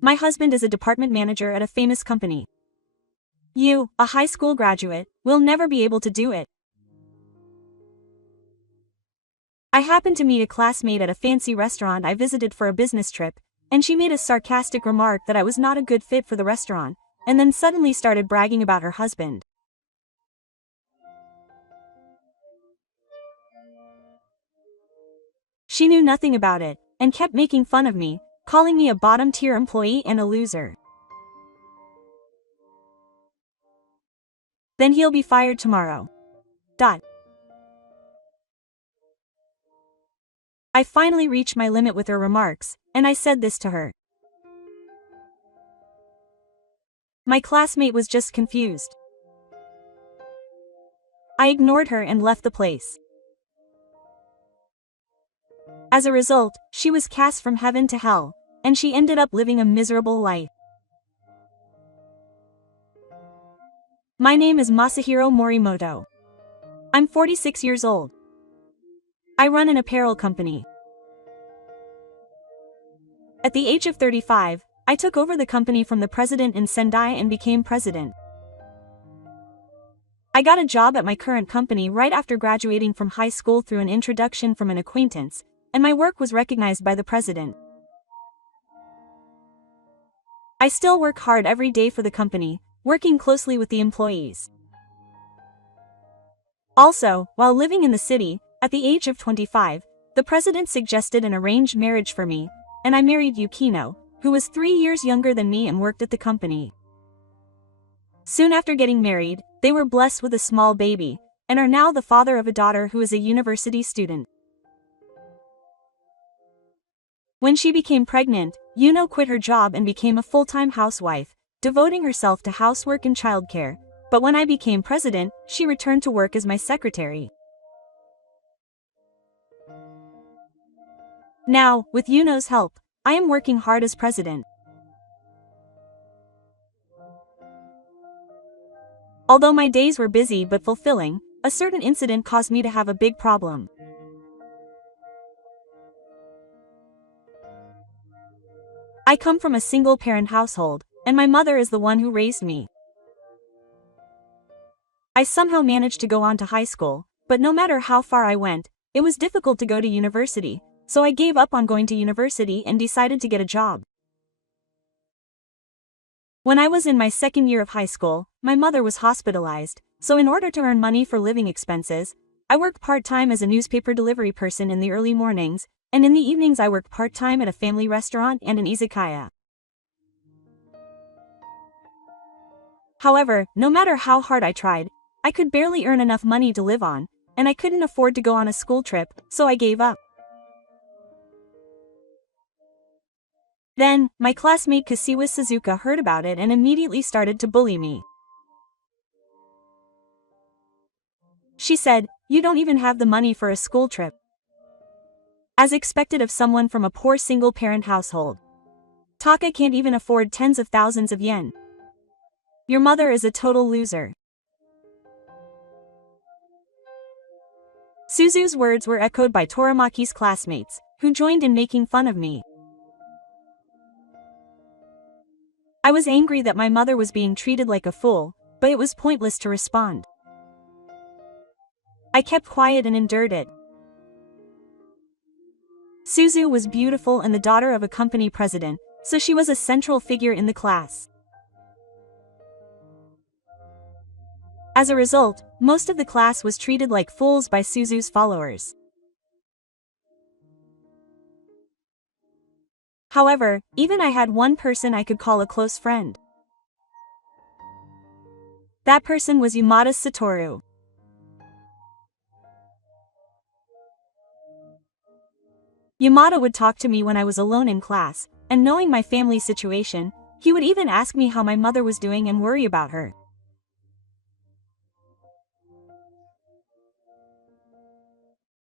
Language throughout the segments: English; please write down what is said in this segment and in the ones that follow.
My husband is a department manager at a famous company. You, a high school graduate, will never be able to do it. I happened to meet a classmate at a fancy restaurant I visited for a business trip, and she made a sarcastic remark that I was not a good fit for the restaurant, and then suddenly started bragging about her husband. She knew nothing about it, and kept making fun of me, calling me a bottom-tier employee and a loser. Then he'll be fired tomorrow. I finally reached my limit with her remarks, and I said this to her. My classmate was just confused. I ignored her and left the place. As a result, she was cast from heaven to hell, and she ended up living a miserable life. My name is Masahiro Morimoto. I'm 46 years old. I run an apparel company. At the age of 35, I took over the company from the president in Sendai and became president. I got a job at my current company right after graduating from high school through an introduction from an acquaintance, and my work was recognized by the president. I still work hard every day for the company, working closely with the employees. Also, while living in the city, at the age of 25, the president suggested an arranged marriage for me, and I married Yukino, who was 3 years younger than me and worked at the company. Soon after getting married, they were blessed with a small baby, and are now the father of a daughter who is a university student. When she became pregnant, Yuno quit her job and became a full-time housewife, devoting herself to housework and childcare, but when I became president, she returned to work as my secretary. Now, with Yuno's help, I am working hard as president. Although my days were busy but fulfilling, a certain incident caused me to have a big problem. I come from a single-parent household, and my mother is the one who raised me. I somehow managed to go on to high school, but no matter how far I went, it was difficult to go to university, so I gave up on going to university and decided to get a job. When I was in my second year of high school, my mother was hospitalized, so in order to earn money for living expenses, I worked part-time as a newspaper delivery person in the early mornings, and in the evenings I worked part-time at a family restaurant and an izakaya. However, no matter how hard I tried, I could barely earn enough money to live on, and I couldn't afford to go on a school trip, so I gave up. Then, my classmate Kasiwa Suzuka heard about it and immediately started to bully me. She said, "You don't even have the money for a school trip." As expected of someone from a poor single-parent household. Taka can't even afford tens of thousands of yen. Your mother is a total loser. Suzu's words were echoed by Toramaki's classmates, who joined in making fun of me. I was angry that my mother was being treated like a fool, but it was pointless to respond. I kept quiet and endured it. Suzu was beautiful and the daughter of a company president, so she was a central figure in the class. As a result, most of the class was treated like fools by Suzu's followers. However, even I had one person I could call a close friend. That person was Yamada Satoru. Yamada would talk to me when I was alone in class, and knowing my family situation, he would even ask me how my mother was doing and worry about her.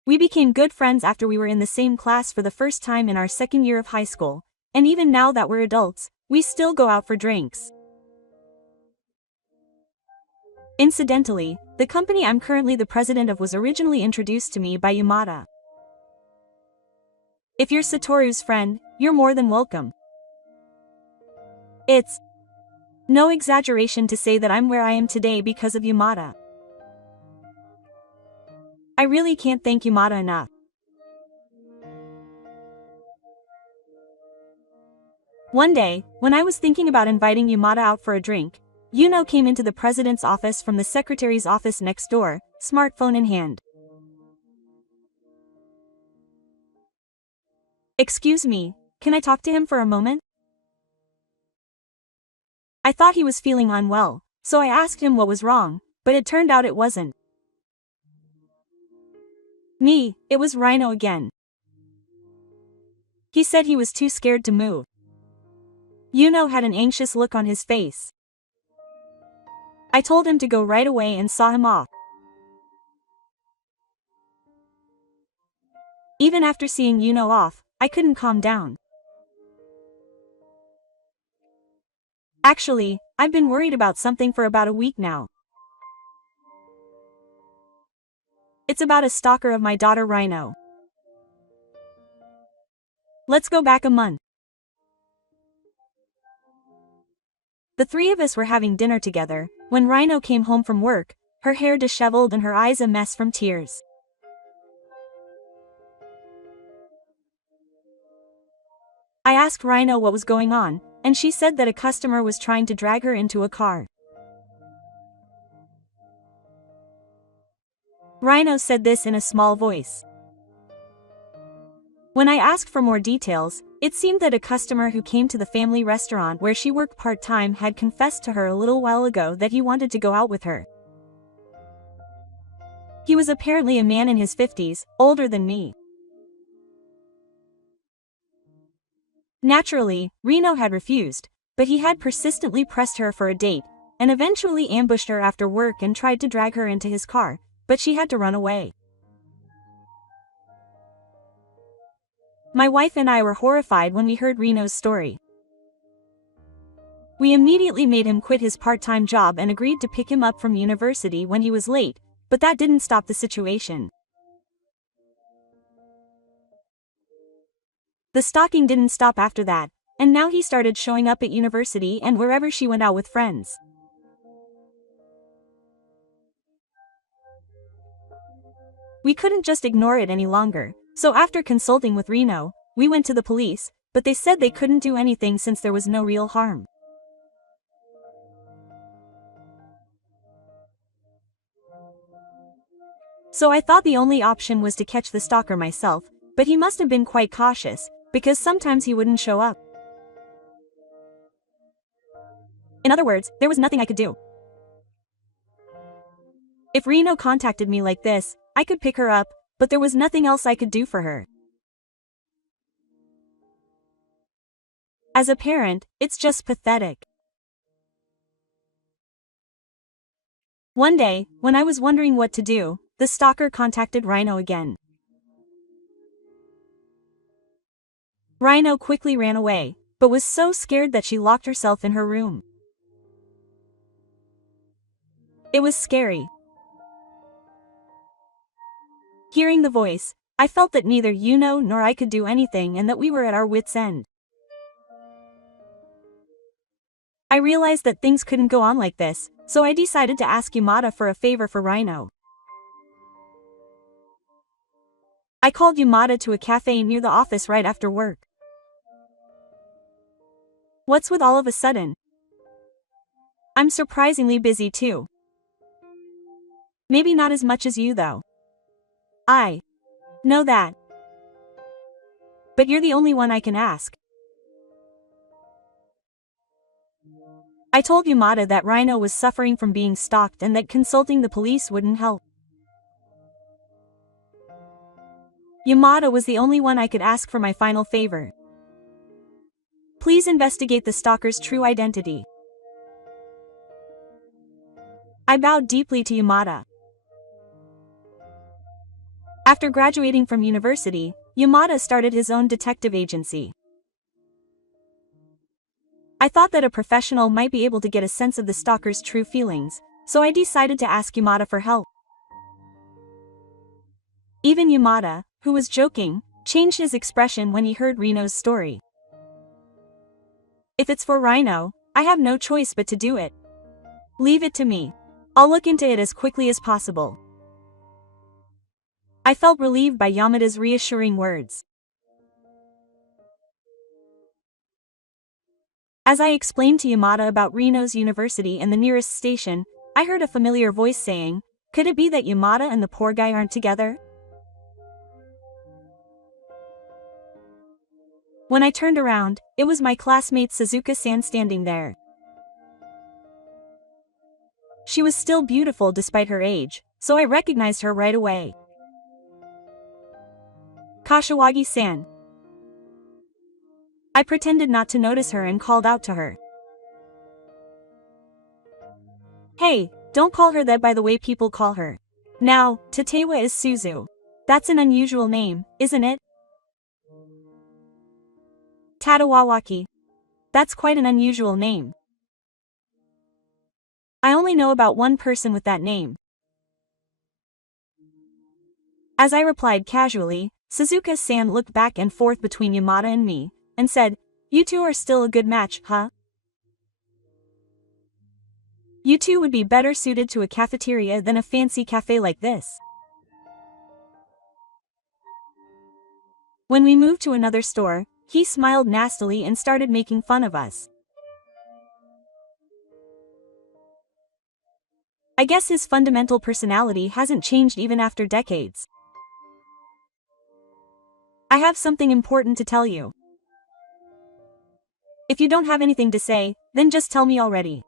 We became good friends after we were in the same class for the first time in our second year of high school, and even now that we're adults, we still go out for drinks. Incidentally, the company I'm currently the president of was originally introduced to me by Yamada. If you're Satoru's friend, you're more than welcome. It's no exaggeration to say that I'm where I am today because of Yamada. I really can't thank Yamada enough. One day, when I was thinking about inviting Yamada out for a drink, Yuno came into the president's office from the secretary's office next door, smartphone in hand. Excuse me, can I talk to him for a moment? I thought he was feeling unwell, so I asked him what was wrong, but it turned out it wasn't me, it was Rhino again. He said he was too scared to move. Yuno had an anxious look on his face. I told him to go right away and saw him off. Even after seeing Yuno off, I couldn't calm down. Actually, I've been worried about something for about a week now. It's about a stalker of my daughter Rhino. Let's go back a month. The three of us were having dinner together, when Rhino came home from work, her hair disheveled and her eyes a mess from tears. I asked Rhino what was going on, and she said that a customer was trying to drag her into a car. Rhino said this in a small voice. When I asked for more details, it seemed that a customer who came to the family restaurant where she worked part-time had confessed to her a little while ago that he wanted to go out with her. He was apparently a man in his 50s, older than me. Naturally, Reno had refused, but he had persistently pressed her for a date, and eventually ambushed her after work and tried to drag her into his car, but she had to run away. My wife and I were horrified when we heard Reno's story. We immediately made him quit his part-time job and agreed to pick him up from university when he was late, but that didn't stop the situation. The stalking didn't stop after that, and now he started showing up at university and wherever she went out with friends. We couldn't just ignore it any longer, so after consulting with Reno, we went to the police, but they said they couldn't do anything since there was no real harm. So I thought the only option was to catch the stalker myself, but he must have been quite cautious, because sometimes he wouldn't show up. In other words, there was nothing I could do. If Reno contacted me like this, I could pick her up, but there was nothing else I could do for her. As a parent, it's just pathetic. One day, when I was wondering what to do, the stalker contacted Rhino again. Rhino quickly ran away, but was so scared that she locked herself in her room. It was scary. Hearing the voice, I felt that neither Yuno nor I could do anything and that we were at our wits' end. I realized that things couldn't go on like this, so I decided to ask Yamada for a favor for Rhino. I called Yamada to a cafe near the office right after work. What's with all of a sudden? I'm surprisingly busy too. Maybe not as much as you though. I know that. But you're the only one I can ask. I told Yamada that Rhino was suffering from being stalked and that consulting the police wouldn't help. Yamada was the only one I could ask for my final favor. Please investigate the stalker's true identity. I bowed deeply to Yamada. After graduating from university, Yamada started his own detective agency. I thought that a professional might be able to get a sense of the stalker's true feelings, so I decided to ask Yamada for help. Even Yamada, who was joking, changed his expression when he heard Reno's story. If it's for Rhino, I have no choice but to do it. Leave it to me. I'll look into it as quickly as possible. I felt relieved by Yamada's reassuring words. As I explained to Yamada about Reno's university and the nearest station, I heard a familiar voice saying, "Could it be that Yamada and the poor guy aren't together?" When I turned around, it was my classmate Suzuka-san standing there. She was still beautiful despite her age, so I recognized her right away. "Kashiwagi-san." I pretended not to notice her and called out to her. "Hey, don't call her that by the way people call her. Now, Tatewa is Suzu. That's an unusual name, isn't it?" "Tadawawaki. That's quite an unusual name. I only know about one person with that name." As I replied casually, Suzuka-san looked back and forth between Yamada and me, and said, "You two are still a good match, huh? You two would be better suited to a cafeteria than a fancy cafe like this." When we moved to another store, he smiled nastily and started making fun of us. I guess his fundamental personality hasn't changed even after decades. "I have something important to tell you. If you don't have anything to say, then just tell me already."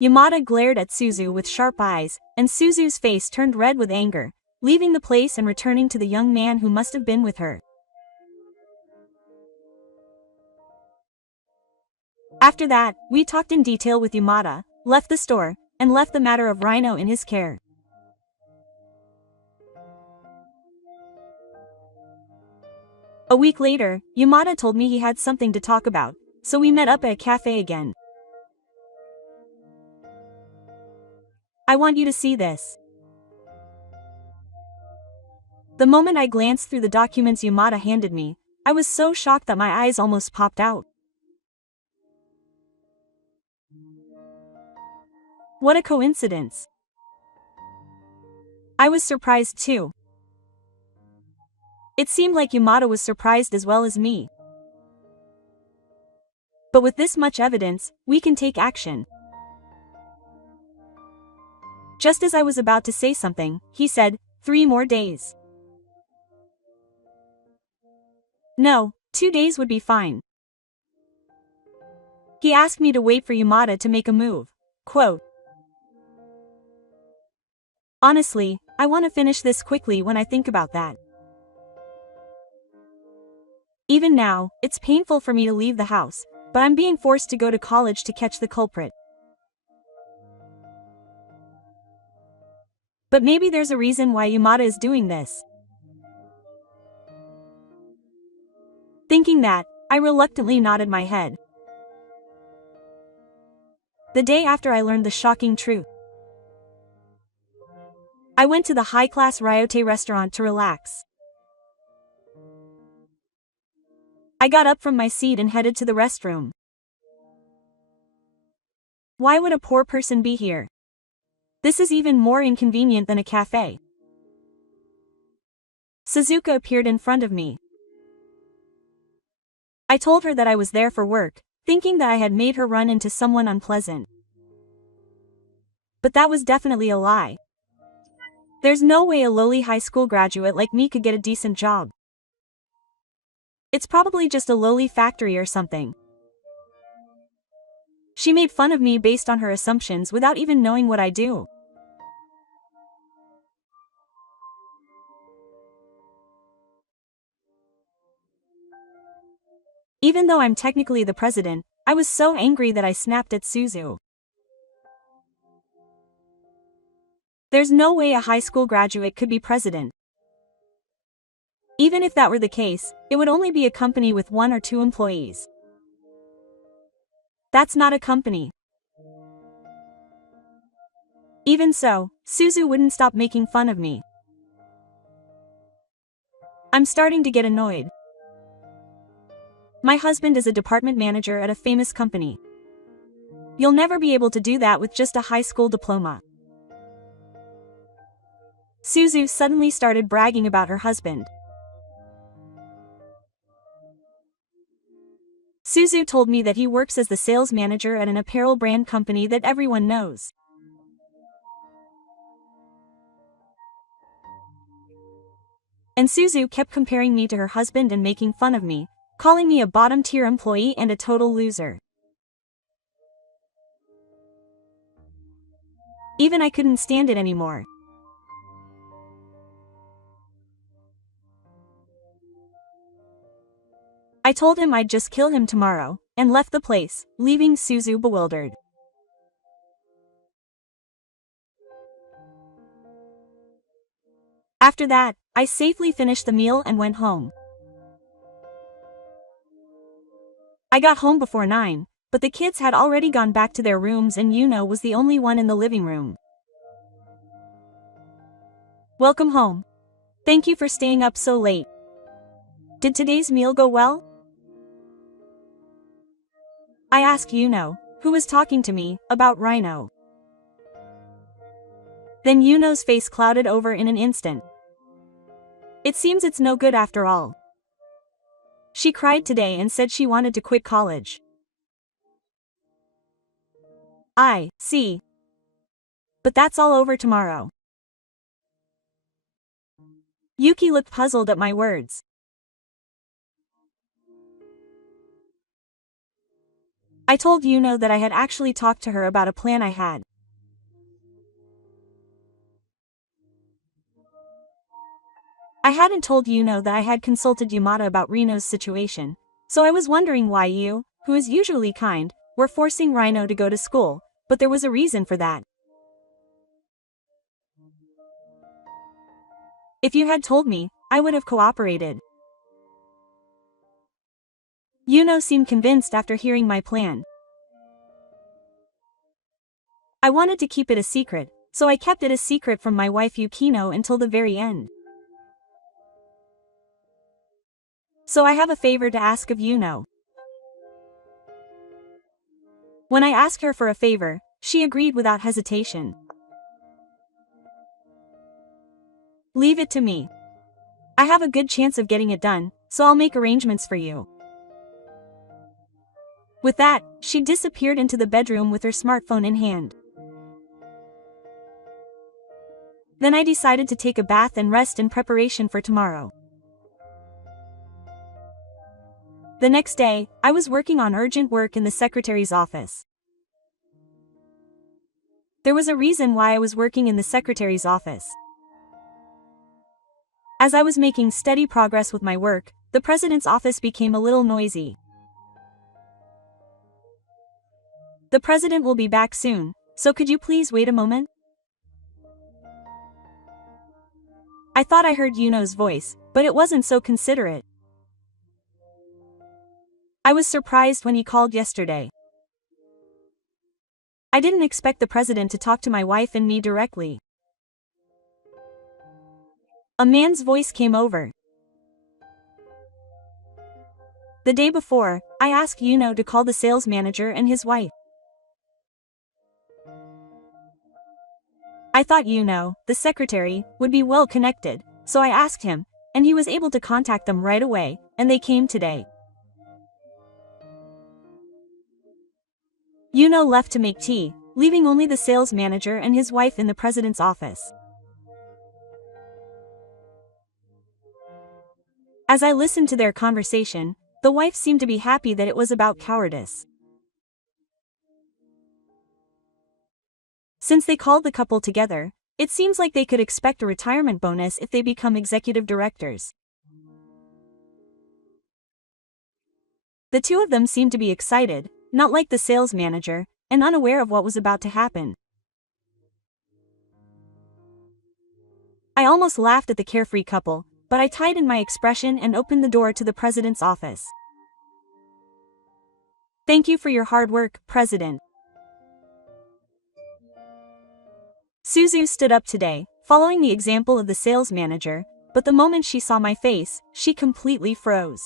Yamada glared at Suzu with sharp eyes, and Suzu's face turned red with anger, leaving the place and returning to the young man who must have been with her. After that, we talked in detail with Yamada, left the store, and left the matter of Rhino in his care. A week later, Yamada told me he had something to talk about, so we met up at a cafe again. "I want you to see this." The moment I glanced through the documents Yamada handed me, I was so shocked that my eyes almost popped out. What a coincidence. I was surprised too. It seemed like Yamada was surprised as well as me. But with this much evidence, we can take action. Just as I was about to say something, he said, 3 more days. No, 2 days would be fine. He asked me to wait for Yamada to make a move. Quote, "Honestly, I want to finish this quickly when I think about that. Even now, it's painful for me to leave the house, but I'm being forced to go to college to catch the culprit. But maybe there's a reason why Yamada is doing this." Thinking that, I reluctantly nodded my head. The day after I learned the shocking truth, I went to the high-class Ryote restaurant to relax. I got up from my seat and headed to the restroom. Why would a poor person be here? This is even more inconvenient than a cafe. Suzuka appeared in front of me. I told her that I was there for work, thinking that I had made her run into someone unpleasant. But that was definitely a lie. There's no way a lowly high school graduate like me could get a decent job. It's probably just a lowly factory or something. She made fun of me based on her assumptions without even knowing what I do. Even though I'm technically the president, I was so angry that I snapped at Suzu. There's no way a high school graduate could be president. Even if that were the case, it would only be a company with 1 or 2 employees. That's not a company. Even so, Suzu wouldn't stop making fun of me. I'm starting to get annoyed. My husband is a department manager at a famous company. You'll never be able to do that with just a high school diploma. Suzu suddenly started bragging about her husband. Suzu told me that he works as the sales manager at an apparel brand company that everyone knows. And Suzu kept comparing me to her husband and making fun of me, calling me a bottom-tier employee and a total loser. Even I couldn't stand it anymore. I told him I'd just kill him tomorrow, and left the place, leaving Suzu bewildered. After that, I safely finished the meal and went home. I got home before 9, but the kids had already gone back to their rooms and Yuno was the only one in the living room. Welcome home. Thank you for staying up so late. Did today's meal go well? I asked Yuno, who was talking to me, about Rhino. Then Yuno's face clouded over in an instant. It seems it's no good after all. She cried today and said she wanted to quit college. I see. But that's all over tomorrow. Yuki looked puzzled at my words. I told Yuno that I had actually talked to her about a plan I had. I hadn't told Yuno that I had consulted Yamada about Rino's situation, so I was wondering why you, who is usually kind, were forcing Rino to go to school, but there was a reason for that. If you had told me, I would have cooperated. Yuno seemed convinced after hearing my plan. I wanted to keep it a secret, so I kept it a secret from my wife Yukino until the very end. So I have a favor to ask of Yuno. When I asked her for a favor, she agreed without hesitation. Leave it to me. I have a good chance of getting it done, so I'll make arrangements for you. With that, she disappeared into the bedroom with her smartphone in hand. Then I decided to take a bath and rest in preparation for tomorrow. The next day, I was working on urgent work in the secretary's office. There was a reason why I was working in the secretary's office. As I was making steady progress with my work, the president's office became a little noisy. The president will be back soon, so could you please wait a moment? I thought I heard Yuno's voice, but it wasn't so considerate. I was surprised when he called yesterday. I didn't expect the president to talk to my wife and me directly. A man's voice came over. The day before, I asked Yuno to call the sales manager and his wife. I thought Yuno, the secretary, would be well connected, so I asked him, and he was able to contact them right away, and they came today. Yuno left to make tea, leaving only the sales manager and his wife in the president's office. As I listened to their conversation, the wife seemed to be happy that it was about cowardice. Since they called the couple together, it seems like they could expect a retirement bonus if they become executive directors. The two of them seemed to be excited, not like the sales manager, and unaware of what was about to happen. I almost laughed at the carefree couple, but I tightened my expression and opened the door to the president's office. Thank you for your hard work, President. Suzu stood up today, following the example of the sales manager, but the moment she saw my face, she completely froze.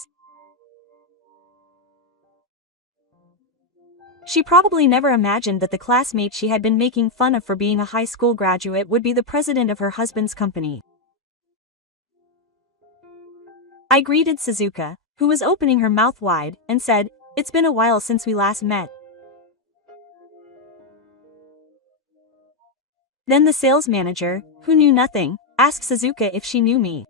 She probably never imagined that the classmate she had been making fun of for being a high school graduate would be the president of her husband's company. I greeted Suzuka, who was opening her mouth wide, and said, "It's been a while since we last met." Then the sales manager, who knew nothing, asked Suzuka if she knew me.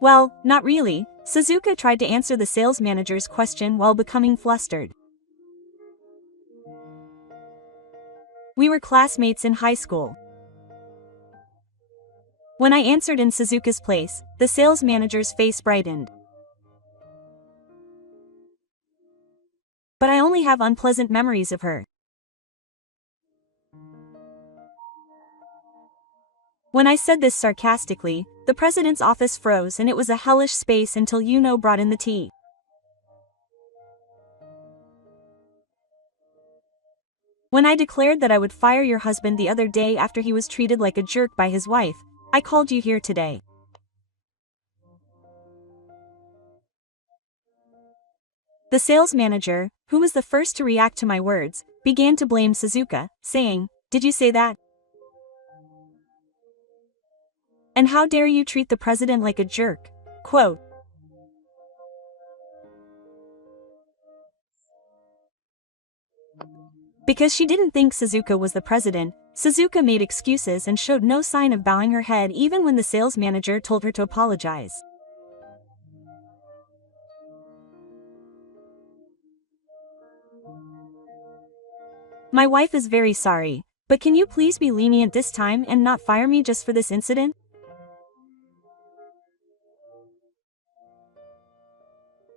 Well, not really. Suzuka tried to answer the sales manager's question while becoming flustered. We were classmates in high school. When I answered in Suzuka's place, the sales manager's face brightened. But I only have unpleasant memories of her. When I said this sarcastically, the president's office froze and it was a hellish space until Yuno brought in the tea. When I declared that I would fire your husband the other day after he was treated like a jerk by his wife, I called you here today. The sales manager, who was the first to react to my words, began to blame Suzuka, saying, "Did you say that? And how dare you treat the president like a jerk?" Quote. Because she didn't think Suzuka was the president, Suzuka made excuses and showed no sign of bowing her head even when the sales manager told her to apologize. My wife is very sorry, but can you please be lenient this time and not fire me just for this incident?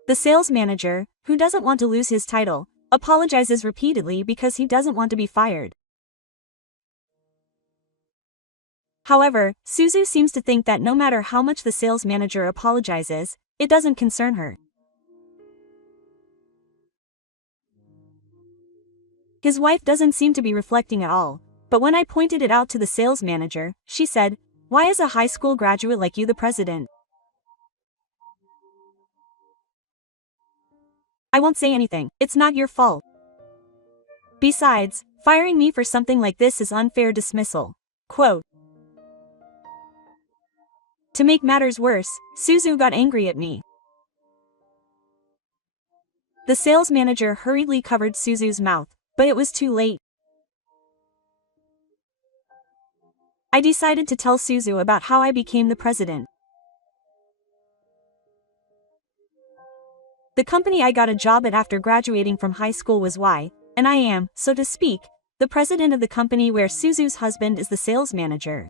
The sales manager, who doesn't want to lose his title, apologizes repeatedly because he doesn't want to be fired. However, Suzu seems to think that no matter how much the sales manager apologizes, it doesn't concern her. His wife doesn't seem to be reflecting at all, but when I pointed it out to the sales manager, she said, "Why is a high school graduate like you the president?" I won't say anything, it's not your fault. Besides, firing me for something like this is unfair dismissal. Quote. To make matters worse, Suzu got angry at me. The sales manager hurriedly covered Suzu's mouth, but it was too late. I decided to tell Suzu about how I became the president. The company I got a job at after graduating from high school was why, and I am, so to speak, the president of the company where Suzu's husband is the sales manager.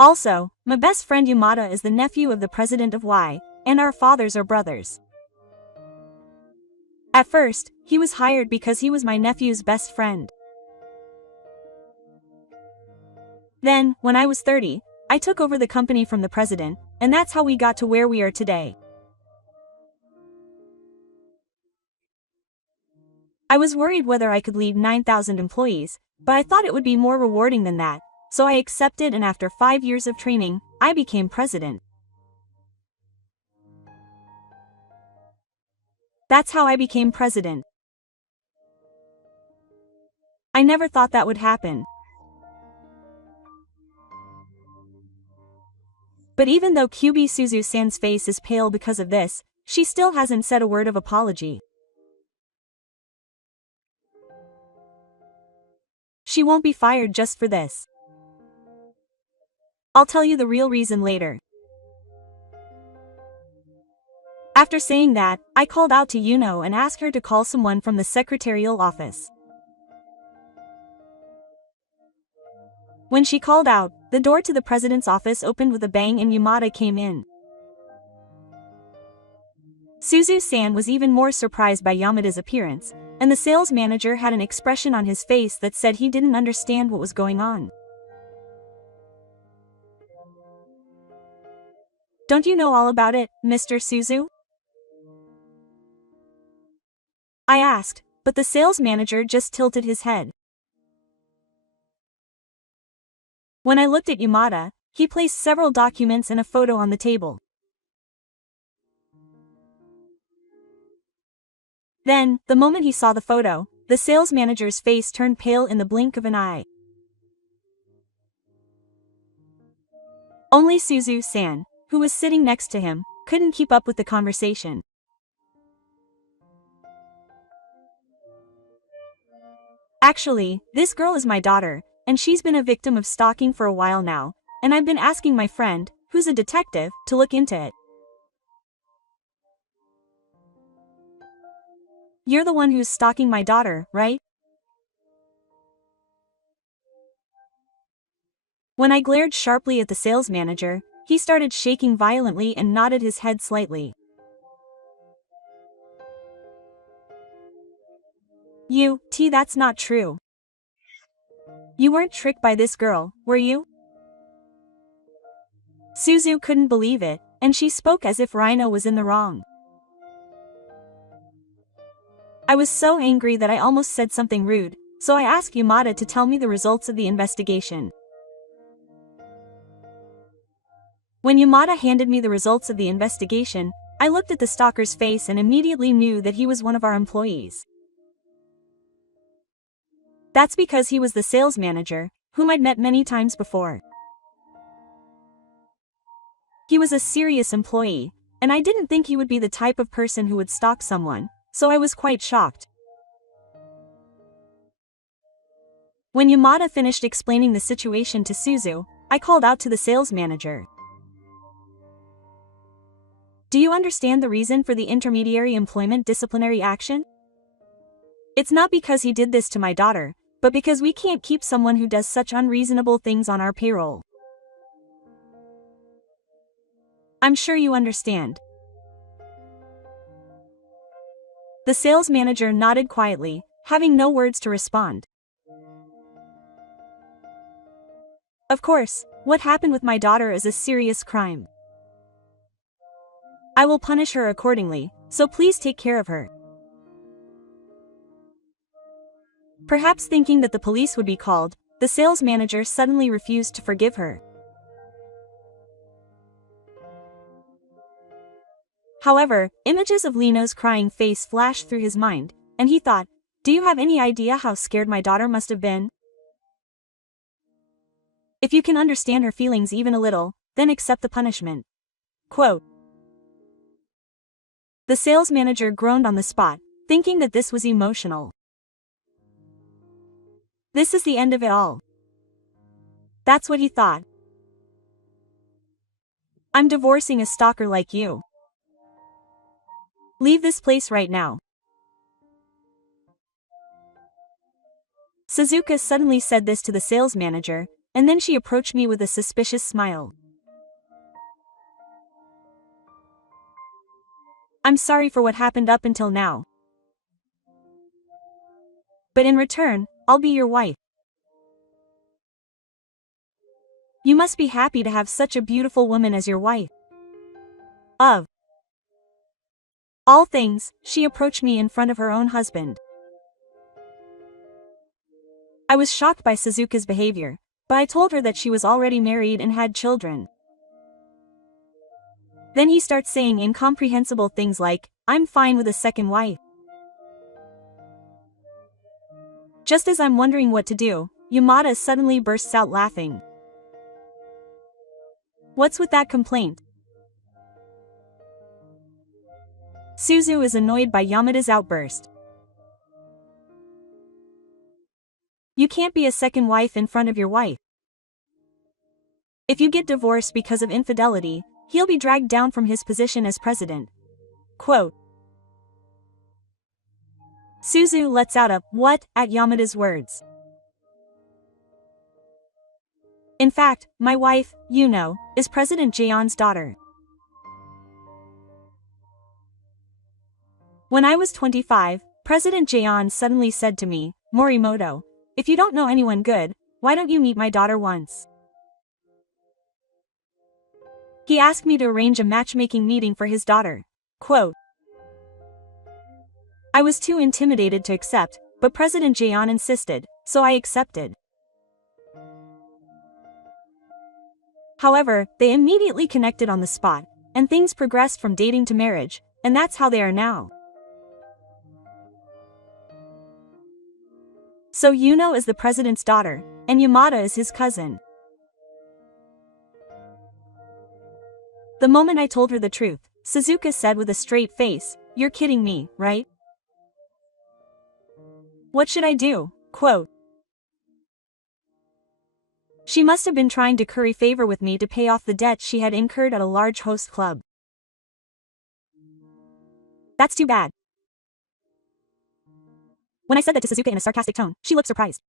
Also, my best friend Yamada is the nephew of the president of Y, and our fathers are brothers. At first, he was hired because he was my nephew's best friend. Then, when I was 30, I took over the company from the president, and that's how we got to where we are today. I was worried whether I could lead 9,000 employees, but I thought it would be more rewarding than that, so I accepted, and after 5 years of training, I became president. That's how I became president. I never thought that would happen. But even though QB Suzu-san's face is pale because of this, she still hasn't said a word of apology. She won't be fired just for this. I'll tell you the real reason later. After saying that, I called out to Yuno and asked her to call someone from the secretarial office. When she called out, the door to the president's office opened with a bang and Yamada came in. Suzu-san was even more surprised by Yamada's appearance, and the sales manager had an expression on his face that said he didn't understand what was going on. Don't you know all about it, Mr. Suzu? I asked, but the sales manager just tilted his head. When I looked at Yamada, he placed several documents and a photo on the table. Then, the moment he saw the photo, the sales manager's face turned pale in the blink of an eye. Only Suzu-san, who was sitting next to him, couldn't keep up with the conversation. Actually, this girl is my daughter, and she's been a victim of stalking for a while now, and I've been asking my friend, who's a detective, to look into it. You're the one who's stalking my daughter, right? When I glared sharply at the sales manager, he started shaking violently and nodded his head slightly. That's not true. You weren't tricked by this girl, were you? Suzu couldn't believe it, and she spoke as if Rhino was in the wrong. I was so angry that I almost said something rude, so I asked Yamada to tell me the results of the investigation. When Yamada handed me the results of the investigation, I looked at the stalker's face and immediately knew that he was one of our employees. That's because he was the sales manager, whom I'd met many times before. He was a serious employee, and I didn't think he would be the type of person who would stalk someone, so I was quite shocked. When Yamada finished explaining the situation to Suzu, I called out to the sales manager. Do you understand the reason for the intermediary employment disciplinary action? It's not because he did this to my daughter, but because we can't keep someone who does such unreasonable things on our payroll. I'm sure you understand. The sales manager nodded quietly, having no words to respond. Of course, what happened with my daughter is a serious crime. I will punish her accordingly, so please take care of her. Perhaps thinking that the police would be called, the sales manager suddenly refused to forgive her. However, images of Lino's crying face flashed through his mind, and he thought, do you have any idea how scared my daughter must have been? If you can understand her feelings even a little, then accept the punishment. Quote. The sales manager groaned on the spot, thinking that this was emotional. This is the end of it all. That's what he thought. I'm divorcing a stalker like you. Leave this place right now. Suzuka suddenly said this to the sales manager, and then she approached me with a suspicious smile. I'm sorry for what happened up until now. But in return, I'll be your wife. You must be happy to have such a beautiful woman as your wife. Of all things, she approached me in front of her own husband. I was shocked by Suzuka's behavior, but I told her that she was already married and had children. Then he starts saying incomprehensible things like, I'm fine with a second wife. Just as I'm wondering what to do, Yamada suddenly bursts out laughing. What's with that complaint? Suzu is annoyed by Yamada's outburst. You can't be a second wife in front of your wife. If you get divorced because of infidelity, he'll be dragged down from his position as president. Quote. Suzu lets out a what at Yamada's words. In fact, my wife, is President Jaeon's daughter. When I was 25, President Jaeon suddenly said to me, Morimoto, if you don't know anyone good, why don't you meet my daughter once? He asked me to arrange a matchmaking meeting for his daughter. Quote. I was too intimidated to accept, but President Jaeon insisted, so I accepted. However, they immediately connected on the spot, and things progressed from dating to marriage, and that's how they are now. So Yuno is the president's daughter, and Yamada is his cousin. The moment I told her the truth, Suzuka said with a straight face, "You're kidding me, right? What should I do?" Quote. She must have been trying to curry favor with me to pay off the debt she had incurred at a large host club. That's too bad. When I said that to Suzuka in a sarcastic tone, she looked surprised.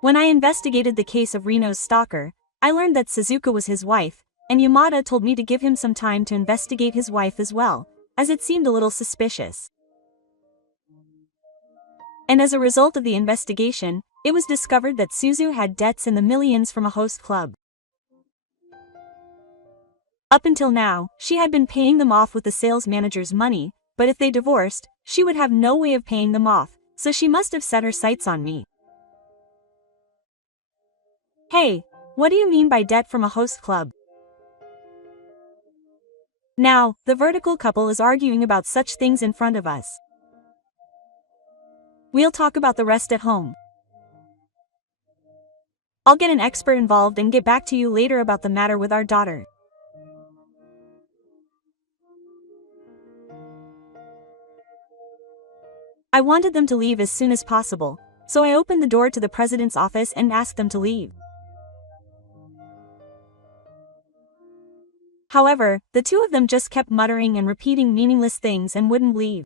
When I investigated the case of Reno's stalker, I learned that Suzuka was his wife, and Yamada told me to give him some time to investigate his wife as well, as it seemed a little suspicious. And as a result of the investigation, it was discovered that Suzu had debts in the millions from a host club. Up until now, she had been paying them off with the sales manager's money, but if they divorced, she would have no way of paying them off, so she must have set her sights on me. Hey, what do you mean by debt from a host club? Now, the vertical couple is arguing about such things in front of us. We'll talk about the rest at home. I'll get an expert involved and get back to you later about the matter with our daughter. I wanted them to leave as soon as possible, so I opened the door to the president's office and asked them to leave. However, the two of them just kept muttering and repeating meaningless things and wouldn't leave.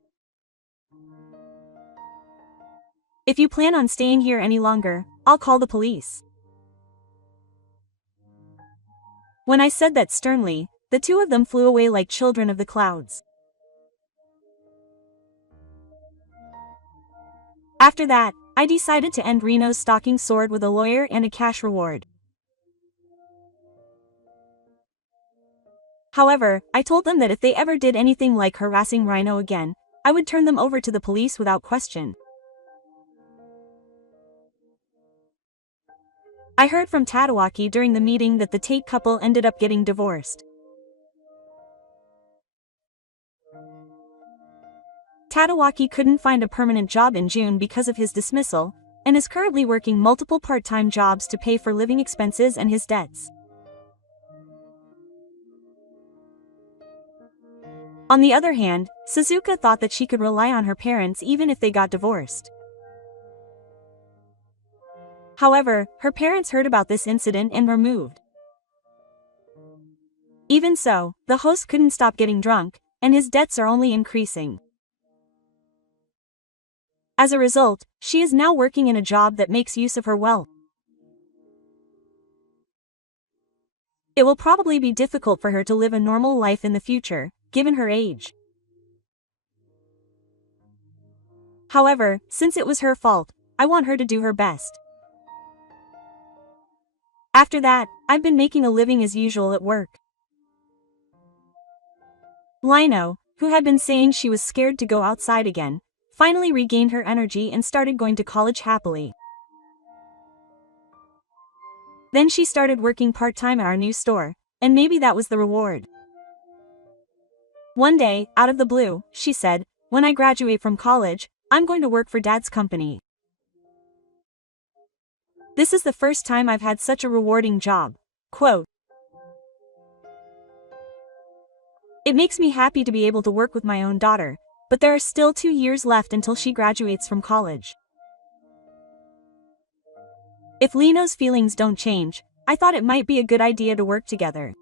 If you plan on staying here any longer, I'll call the police. When I said that sternly, the two of them flew away like children of the clouds. After that, I decided to end Reno's stalking sword with a lawyer and a cash reward. However, I told them that if they ever did anything like harassing Reno again, I would turn them over to the police without question. I heard from Tadawaki during the meeting that the Tate couple ended up getting divorced. Tadawaki couldn't find a permanent job in June because of his dismissal, and is currently working multiple part-time jobs to pay for living expenses and his debts. On the other hand, Suzuka thought that she could rely on her parents even if they got divorced. However, her parents heard about this incident and were moved. Even so, the host couldn't stop getting drunk, and his debts are only increasing. As a result, she is now working in a job that makes use of her wealth. It will probably be difficult for her to live a normal life in the future, given her age. However, since it was her fault, I want her to do her best. After that, I've been making a living as usual at work. Lino, who had been saying she was scared to go outside again, finally regained her energy and started going to college happily. Then she started working part-time at our new store, and maybe that was the reward. One day, out of the blue, she said, "When I graduate from college, I'm going to work for Dad's company." This is the first time I've had such a rewarding job. Quote. It makes me happy to be able to work with my own daughter, but there are still 2 years left until she graduates from college. If Lino's feelings don't change, I thought it might be a good idea to work together.